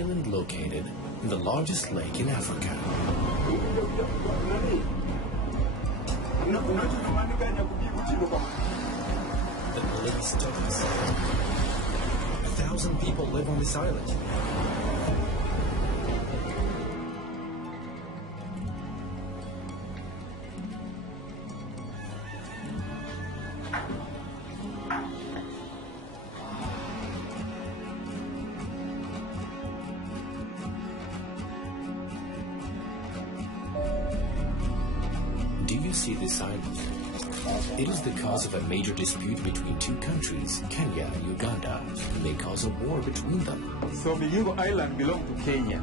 island located in the largest lake in Africa. The police took us. 1,000 people live on this island. Do you see this island? It is the cause of a major dispute between two countries, Kenya and Uganda. It may cause a war between them. So Migingo Island belongs to Kenya.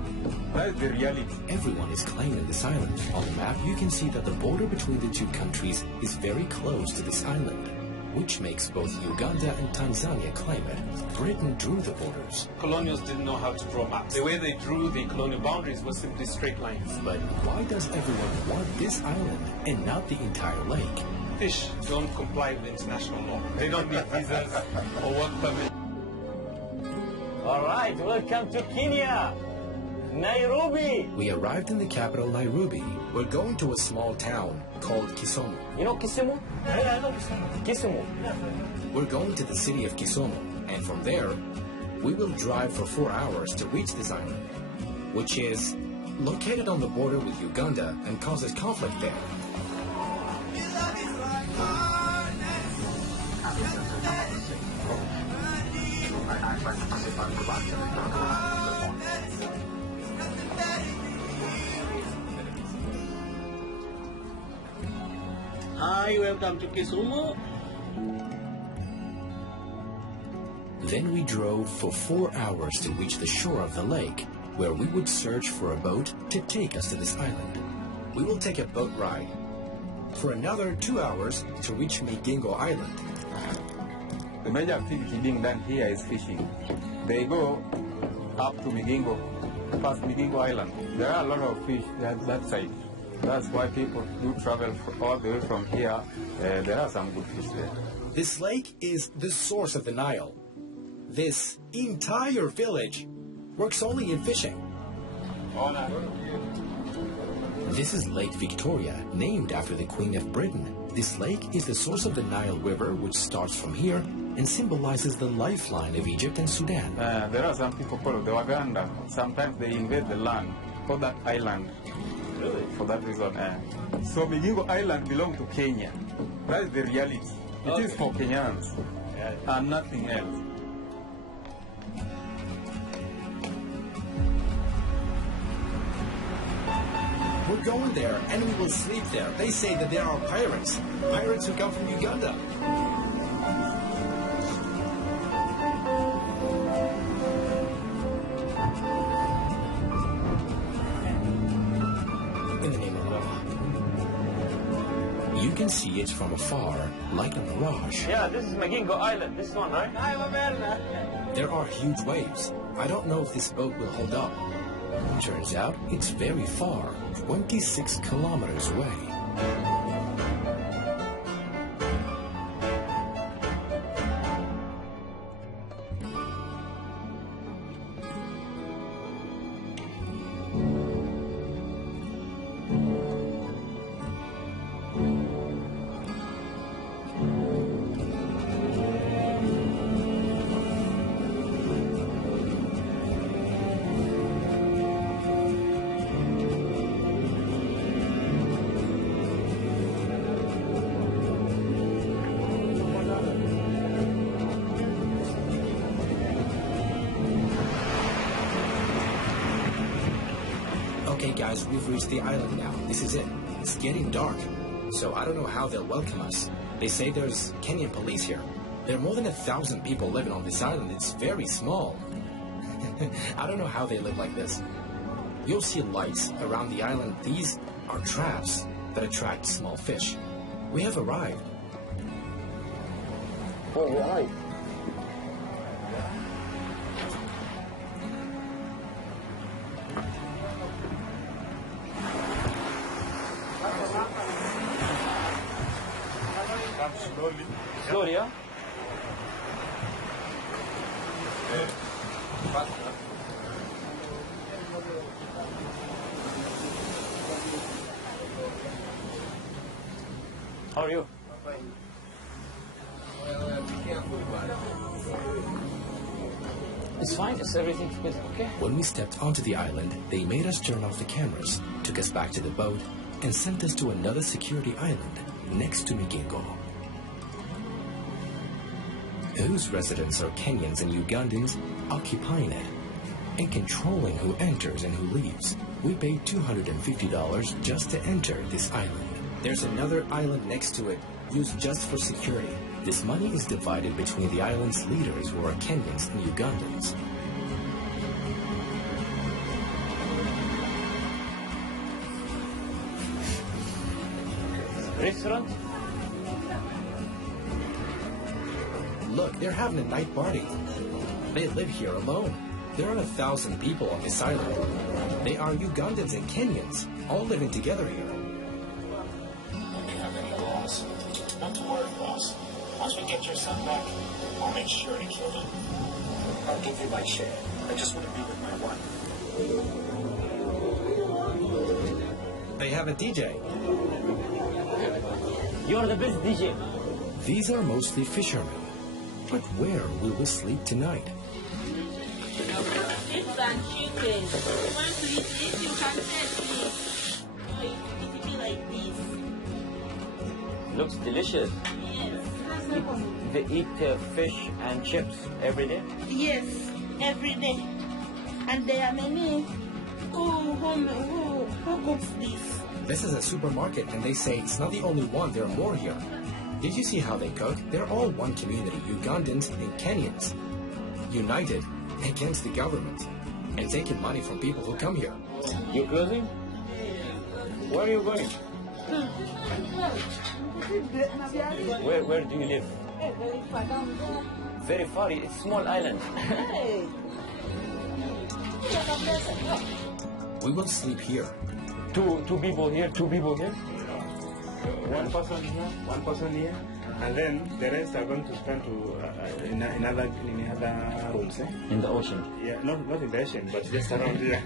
That is the reality. Everyone is claiming this island. On the map, you can see that the border between the two countries is very close to this island, which makes both Uganda and Tanzania claim it. Britain drew the borders. Colonials didn't know how to draw maps. The way they drew the colonial boundaries was simply straight lines. But why does everyone want this island and not the entire lake? Fish don't comply with international law. They don't need visas or work permits. All right, welcome to Kenya, Nairobi. We arrived in the capital, Nairobi. We're going to a small town called Kisumu. You know Kisumu? Yeah, I know Kisumu. We're going to the city of Kisumu, and from there, we will drive for 4 hours to reach this island, which is located on the border with Uganda and causes conflict there. Hi, welcome to Kisumu. Then we drove for 4 hours to reach the shore of the lake, where we would search for a boat to take us to this island. We will take a boat ride for another 2 hours to reach Migingo Island. The major activity being done here is fishing. They go up to Migingo, past Migingo Island. There are a lot of fish at that side. That's why people do travel all the way from here. There are some good fish there. This lake is the source of the Nile. This entire village works only in fishing. This is Lake Victoria, named after the Queen of Britain. This lake is the source of the Nile River, which starts from here and symbolizes the lifeline of Egypt and Sudan. There are some people called the Waganda. Sometimes they invade the land for that island. Really? For that reason. So Migingo Island belongs to Kenya. That is the reality. It is for Kenyans and nothing else. We're going there and we will sleep there. They say that there are pirates. Pirates who come from Uganda. In the name of Allah. You can see it from afar, like a mirage. Yeah, this is Migingo Island. This one, right? There are huge waves. I don't know if this boat will hold up. Turns out it's very far, 26 kilometers away. Okay guys, we've reached the island now. This is it. It's getting dark, so I don't know how they'll welcome us. They say there's Kenyan police here. There are more than 1,000 people living on this island. It's very small. I don't know how they live like this. You'll see lights around the island. These are traps that attract small fish. We have arrived. Oh, right. Slowly, yeah? are you? It's fine. It's everything's good. Okay. When we stepped onto the island, they made us turn off the cameras, took us back to the boat, and sent us to another security island next to Migingo, whose residents are Kenyans and Ugandans occupying it and controlling who enters and who leaves. We paid $250 just to enter this island. There's another island next to it, used just for security. This money is divided between the island's leaders, who are Kenyans and Ugandans. Restaurant? Look, they're having a night party. They live here alone. There are 1,000 people on this island. They are Ugandans and Kenyans, all living together here. Don't we have any laws? Not to worry, boss. Once we get your son back, I'll make sure to kill him. I'll give you my share. I just want to be with my wife. They have a DJ. You're the best DJ. These are mostly fishermen. But where will we sleep tonight? Eggs and chicken. You want to eat this? You can taste it. So it will be like this. Looks delicious. Yes. They eat fish and chips every day. Yes, every day. And there are many who cooks this. This is a supermarket, and they say it's not the only one. There are more here. Did you see how they cook? They're all one community, Ugandans and Kenyans, united against the government and taking money from people who come here. You're closing? Where are you going? Where do you live? Very far. It's a small island. We will sleep here. Two people here, two people here. One person here, one person here, and then the rest are going to spend in other rooms. In the ocean. Yeah, not in the ocean, but just around here.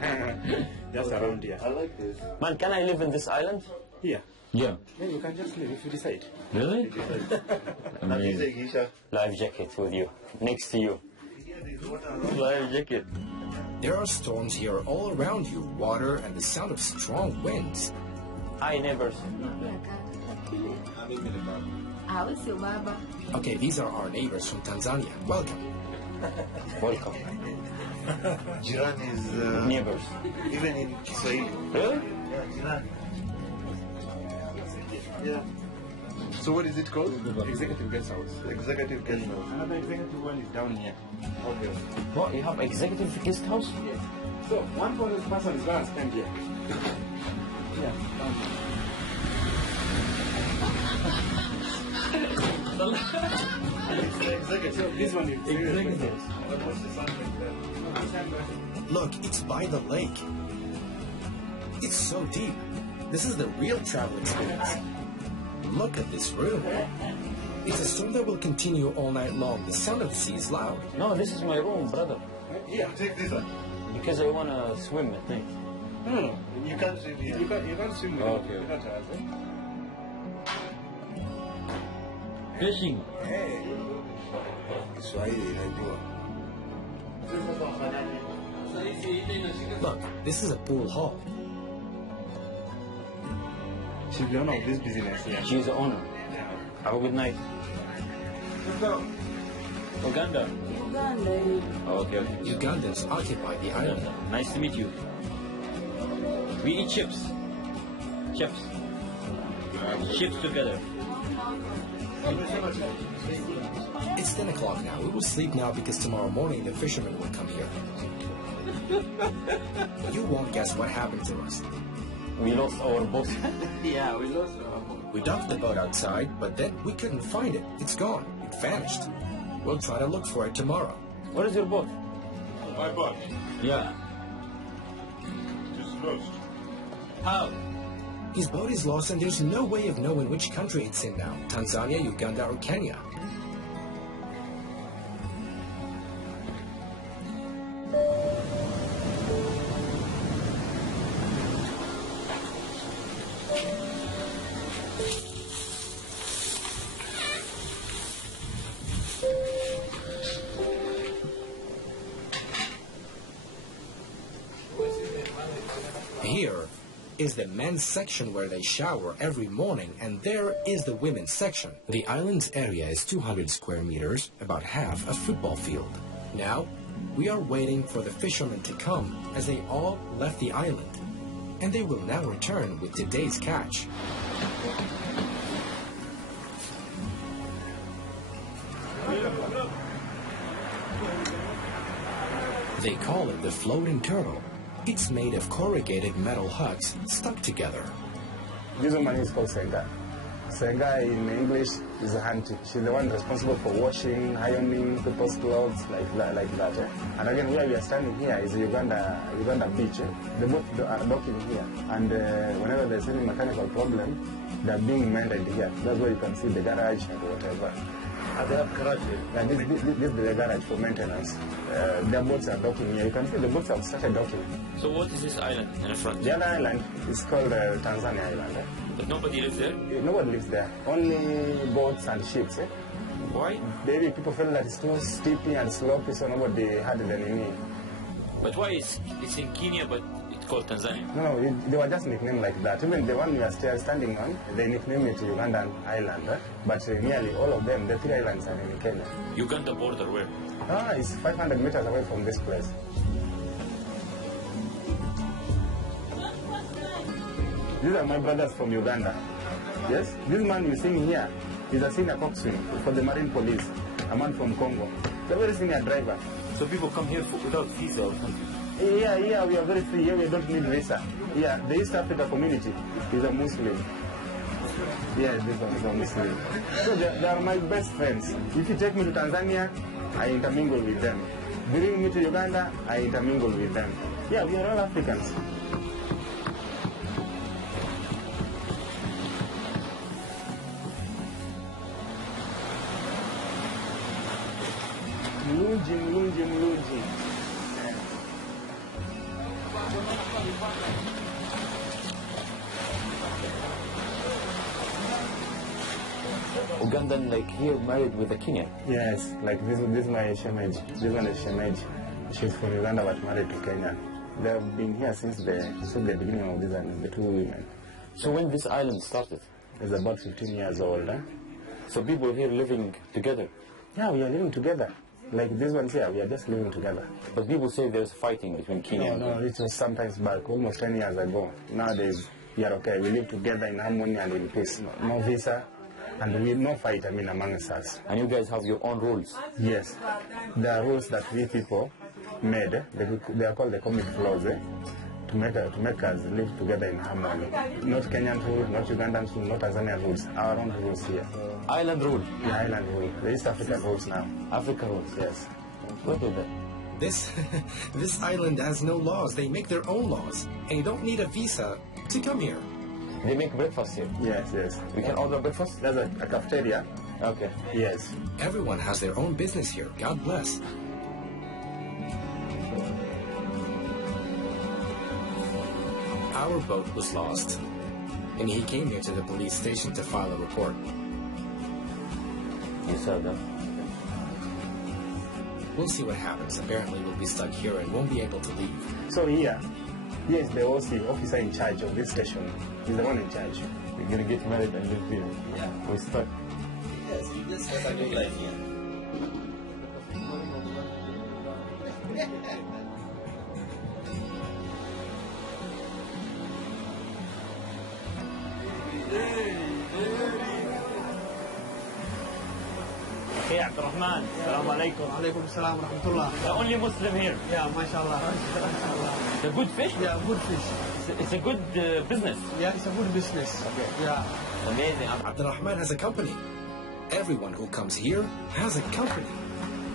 Just around here. I like this. Man, can I live in this island? Here. Yeah. Yeah, you can just leave if you decide. Really? Amazing. Life jacket with you. Next to you. Life jacket. There are storms here all around you, water and the sound of strong winds. Hi, neighbors. Okay, these are our neighbors from Tanzania. Welcome. Welcome. Jiran is Neighbors. even in Kiswahili. Really? Yeah, Jiran. Yeah. So what is it called? Executive guest house. Executive guest house. Another executive one is down here. Okay. What, you have executive guest house? So one person is going to spend here. Yeah, down here. Executive. So this one is executive. Look, it's by the lake. It's so deep. This is the real travel experience. Look at this room. It's a storm that will continue all night long. The sound of the sea is loud. No, this is my room, brother. Yeah, take this one. Because I want to swim at night. No. You can't swim here. You can't swim with Okay. it. You can't have it. Fishing. Look, this is a pool hall. She's the owner of this business here. She's the owner. Have a good night. Let's go. Uganda. Okay, okay. Ugandans occupy the island. Nice to meet you. We eat chips. Chips. Chips together. It's 10 o'clock now. We will sleep now because tomorrow morning the fishermen will come here. You won't guess what happened to us. We lost our boat. Yeah, we lost our home. We docked the boat outside, but then we couldn't find it. It's gone. It vanished. We'll try to look for it tomorrow. Where is your boat? My boat. Yeah. Just lost. How? His boat is lost and there's no way of knowing which country it's in now. Tanzania, Uganda, or Kenya. Here is the men's section where they shower every morning, and there is the women's section. The island's area is 200 square meters, about half a football field. Now, we are waiting for the fishermen to come as they all left the island, and they will now return with today's catch. They call it the floating turtle. It's made of corrugated metal huts stuck together. This woman is called Senga. Senga in English is a auntie. She's the one responsible for washing, ironing people's clothes like that. And again, where we are standing here is Uganda beach. The boat are docking here. And whenever there's any mechanical problem, they're being mended here. That's where you can see the garage and whatever. They have garage here. This is the garage for maintenance. Their boats are docking here. You can see the boats have started docking. So what is this island in the front? The other island is called Tanzania Island. But nobody lives there? Nobody lives there. Only boats and ships. Why? Maybe people feel that it's too steepy and slopey, so nobody had the name. But why it's in Kenya, but it's called Tanzania? No, they were just nicknamed like that. Even the one we are still standing on, they nicknamed it Ugandan Island. But nearly all of them, the 3 islands are in Kenya. Uganda border where? It's 500 meters away from this place. These are my brothers from Uganda. Yes, this man you see here is a senior coxswain for the Marine Police, a man from Congo. He's a very senior driver. So people come here without visa or something? Yeah, we are very free here, we don't need visa. Yeah, the East Africa community is a Muslim. Yes, this one is a Muslim. So they are my best friends. If you take me to Tanzania, I intermingle with them. Bring me to Uganda, I intermingle with them. Yeah, we are all Africans. Mlunji. Ugandan, like here, married with a Kenyan? Yes, like this is my shemage. This one is shemage. She's from Uganda but married to Kenya. They have been here since the beginning of this island, the 2 women. So when this island started? It's about 15 years old. So people here living together? Yeah, we are living together. Like this one here, we are just living together. But people say there's fighting between Kenya No, it was sometimes back, almost 10 years ago. Nowadays, we are okay. We live together in harmony and in peace. No visa, and we no fight, amongst us. And you guys have your own rules? Yes. There are rules that we people made. They are called the comic laws, to make us live together in harmony. Not Kenyan rules, not Ugandan rules, not Tanzanian rules. Our own rules here. Island rule? The island rule. The East African rules now. African rules? Yes. What is that? This island has no laws. They make their own laws, and you don't need a visa to come here. They make breakfast here? Yes. We can order breakfast? There's a cafeteria. Okay. Yes. Everyone has their own business here. God bless. Our boat was lost, and he came here to the police station to file a report. You saw that? We'll see what happens. Apparently we'll be stuck here and won't be able to leave. So here is the OC, officer in charge of this station. He's the one in charge. We're going to get married and live here. Yeah. We're stuck. Yes, this is a good life here. Hey, Abdurrahman. Assalamu alaikum. Alaikum salam wa rahmatullah. The only Muslim here. Yeah, mashallah. The good fish? Yeah, good fish. It's a good business. Yeah, it's a good business. Okay. Yeah. Amazing. Abdurrahman has a company. Everyone who comes here has a company.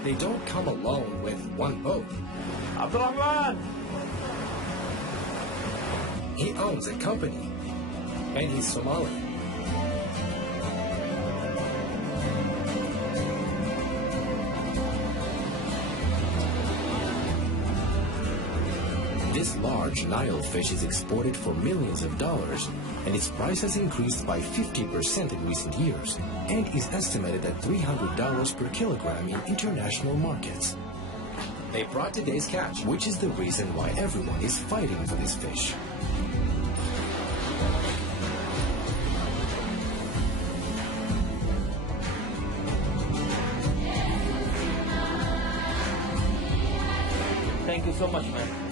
They don't come alone with one boat. Abdurrahman! He owns a company, and he's Somali. This large Nile fish is exported for millions of dollars, and its price has increased by 50% in recent years, and is estimated at $300 per kilogram in international markets. They brought today's catch, which is the reason why everyone is fighting for this fish. Thank you so much, man.